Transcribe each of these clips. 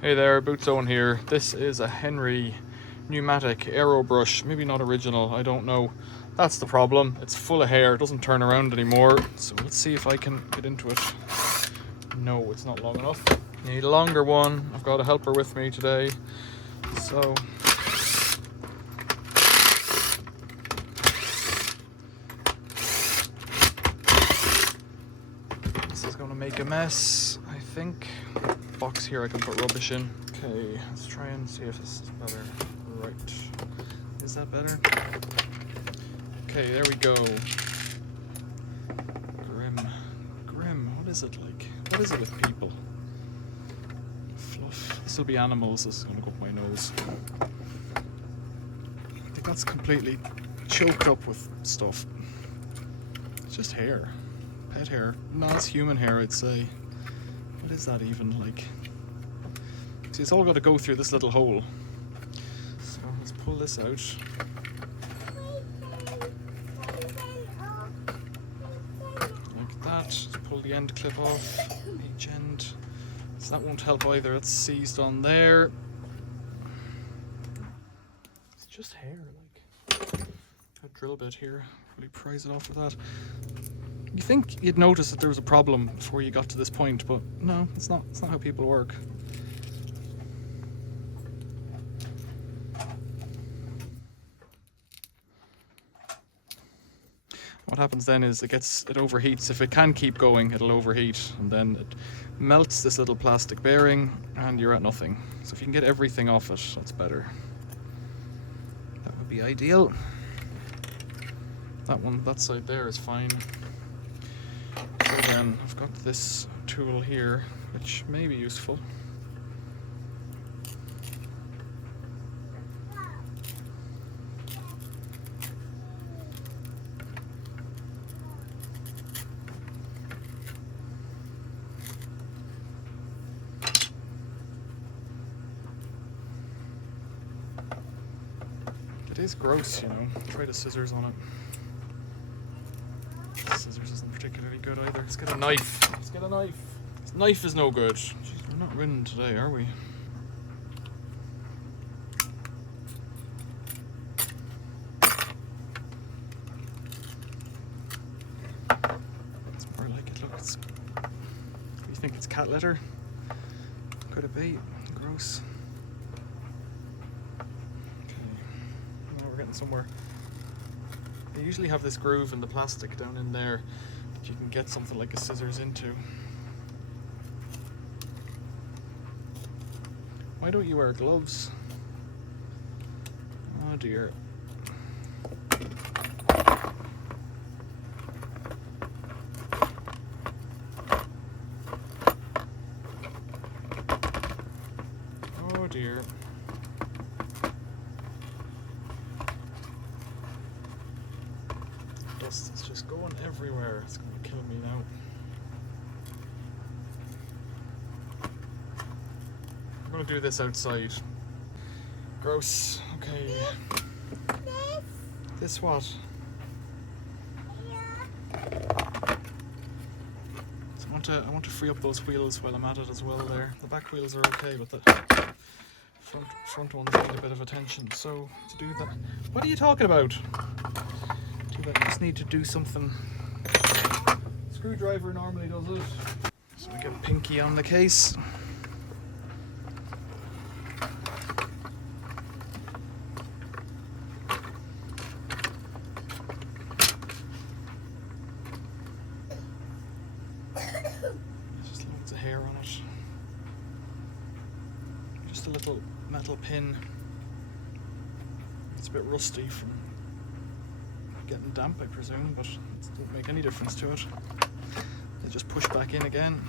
Hey there, Boots Owen here. This is a Henry Numatic Airo brush. Maybe not original, I don't know. That's the problem. It's full of hair, it doesn't turn around anymore. So let's see if I can get into it. No, it's not long enough. Need a longer one. I've got a helper with me today. So this is gonna make a mess, I think. Box here I can put rubbish in. Okay, let's try and see if this is better. Right. Is that better? Okay, there we go. Grim. What is it like? What is it with people? Fluff. This will be animals. This is going to go up my nose. I think that's completely choked up with stuff. It's just hair. Pet hair. No, it's human hair, I'd say. What is that even like? See, it's all got to go through this little hole. So let's pull this out. Like that. Just pull the end clip off. Each end. So that won't help either. It's seized on there. It's just hair, like. A drill bit here. Really prise it off with that. You think you'd notice that there was a problem before you got to this point, but no, it's not. It's not how people work. What happens then is it overheats. If it can keep going, it'll overheat, and then it melts this little plastic bearing, and you're at nothing. So if you can get everything off it, that's better. That would be ideal. That side there is fine. So then I've got this tool here, which may be useful. It is gross, you know. Try the scissors on it. The scissors isn't particularly good either. Let's get a knife. Let's get a knife. This knife is no good. Jeez, we're not winning today, are we? It's more like it. Look, it's. What do you think? It's cat litter? Could it be? Gross. Somewhere. They usually have this groove in the plastic down in there that you can get something like a scissors into. Why don't you wear gloves? Oh dear. Oh dear. It's just going everywhere. It's going to kill me now. I'm going to do this outside. Gross. Okay. This what? So I want to free up those wheels while I'm at it as well there. The back wheels are okay, but the front ones need a bit of attention. So to do that, what are you talking about? I just need to do something. Screwdriver normally does it. So I get pinky on the case. Just loads of hair on it. Just a little metal pin. It's a bit rusty from getting damp, I presume, but it doesn't make any difference to it. They just push back in again.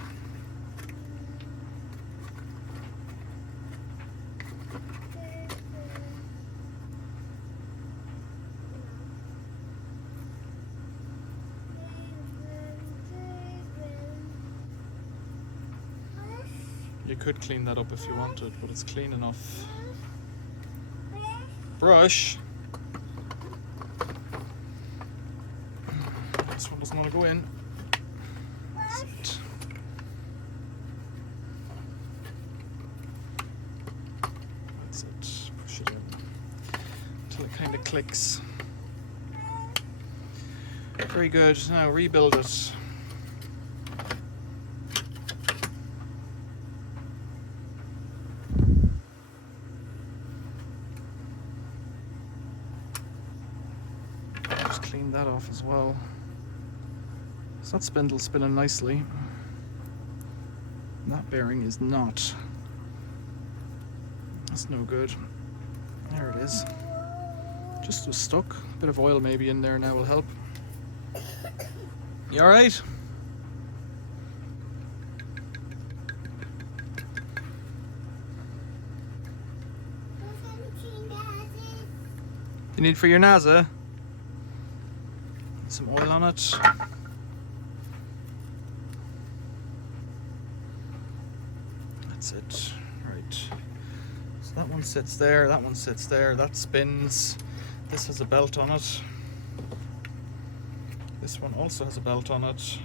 You could clean that up if you wanted, but it's clean enough. Brush. This one doesn't want to go in. kind of clicks. Very good. Now rebuild it. Just clean that off as well. So that spindle's spinning nicely. And that bearing is not. That's no good. There it is. Just was stuck. A bit of oil maybe in there now will help. You alright? You need for your NASA? Some oil on it. That's it. Right. So that one sits there, that one sits there, that spins. This has a belt on it. This one also has a belt on it.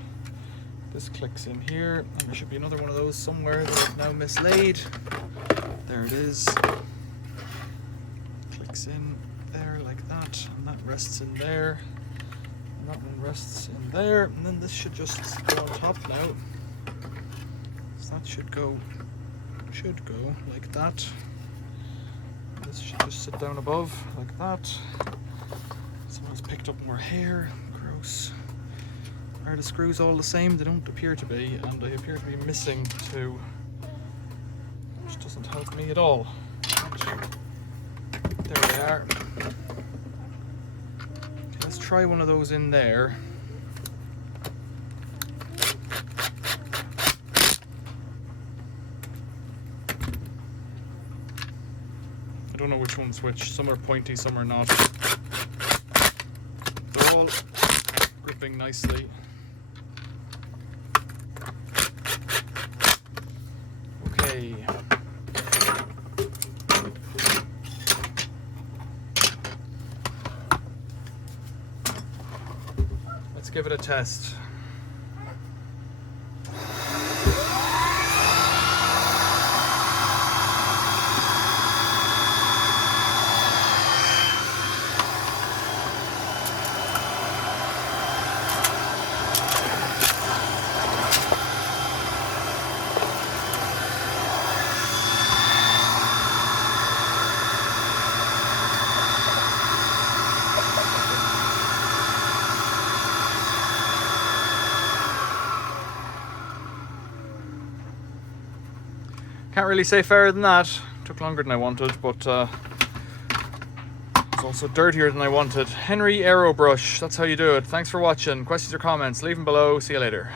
This clicks in here, and there should be another one of those somewhere that I've now mislaid. There it is. Clicks in there like that, and that rests in there. And that one rests in there, and then this should just go on top now. So that should go like that. This should just sit down above like that. Someone's picked up more hair. Gross. Are the screws all the same? They don't appear to be, and they appear to be missing two, which doesn't help me at all. There they are. Okay, let's try one of those in there. I don't know which one's which. Some are pointy, some are not. They're all gripping nicely. Okay. Let's give it a test. Can't really say fairer than that. Took longer than I wanted, but it's also dirtier than I wanted. Henry Airo brush, that's how you do it. Thanks for watching. Questions or comments, leave them below. See you later.